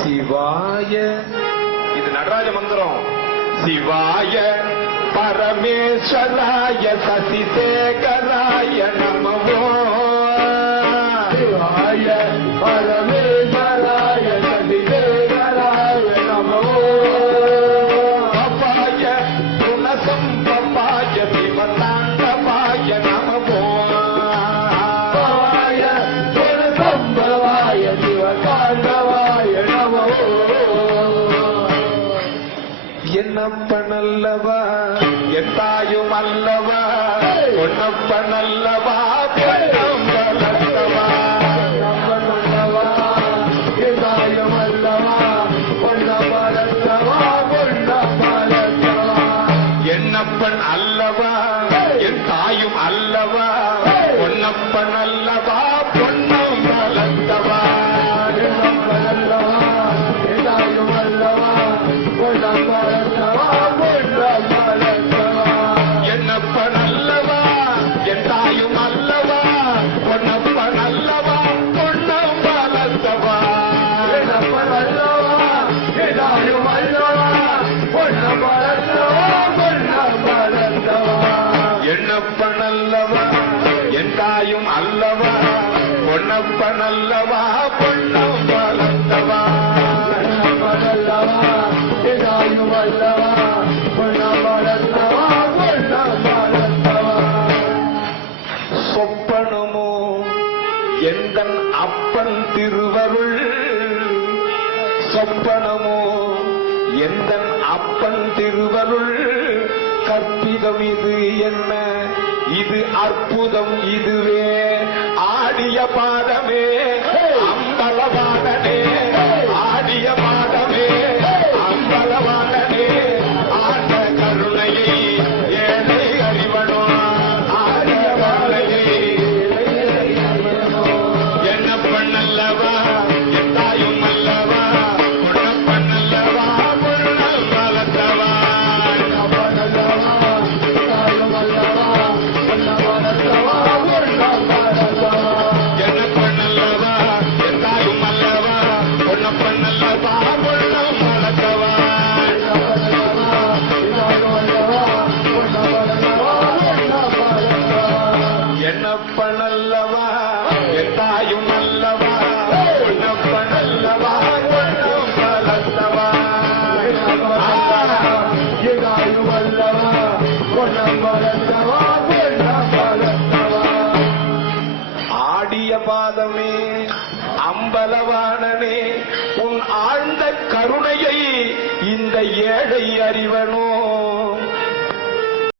சிவாய, இது நடராஜ மந்திரம். சிவாய பரமேஸ்வராய சசிசேகராய நமோ. சிவாய பரமேஸ்வராய சசிசேகராய நமோ. பபாய குணசம்பபாய சிவதாண்டவாய நமோ. பபாய குணசம்பவாய சிவதாண்டவாய நமோ. என்னப்பனல்லவா என் தாயும் அல்லவா, பொன்னப்பனல்லவா பொன்னம்பலத்தவா. பொன்னப்பனல்லவா என் தாயும் அல்லவா, பொன்னம்பலத்தவா பொன்னம்பலத்தவா. என்னப்பன் அல்லவா என் தாயும் அல்லவா, பொன்னப்பன் அல்லவா பொன்னம்பலத்தவா. என்னப்பனல்லவா என் தாயும் அல்லவா, என்னப்பன் அல்லவா என் தாயும் அல்லவா, பொன்னப்பன் அல்லவா பொன்னம்பலத்தவா. என்னப்பன் அல்லவா என் தாயும் அல்லவா, பொன்னம்பலத்தவா பொன்னம்பலத்தவா. என்னப்பன் அல்லவா என் தாயும் அல்லவா, பொன்னப்பன் அல்லவா பொன்னம்பலத்தவா. சொப்பனமோ எந்தன் அப்பன் திருவருள், சொப்பனமோ எந்தன் அப்பன் திருவருள். கற்பிதம் இது என்ன, இது அற்புதம் இதுவே. ஆடிய பாதமே அம்பலவாடனே, ஆடிய பாதமே அம்பலவாடனே. ஆண்ட கருணையை ஏழை அறிவனோ, ஆடிய கருணையை என்னப்பன் அல்லவா என் தாயும் அல்லவா, பொன்னப்பன் அல்லவா பொன்னம்பலத்தவா. என்னப்பன் அல்லவா தாயும் அல்லவா, பொன்னம்பலத்தவா பொன்னம்பலத்தவா. என்னப்பன் அல்லவா என் தாயும் அல்லவா, பொன்னப்பன் அல்லவா பொன்னம்பலத்தவா. என்னப்பன் அல்லவா என் தாயும் அல்லவா, பொன்னப்பன் அல்லவா பொன்னம்பலத்தவா. ஆடிய பாதமே அம்பலவாணனே, உன் ஆழ்ந்த கருணையை இந்த ஏழை அறிவனோ.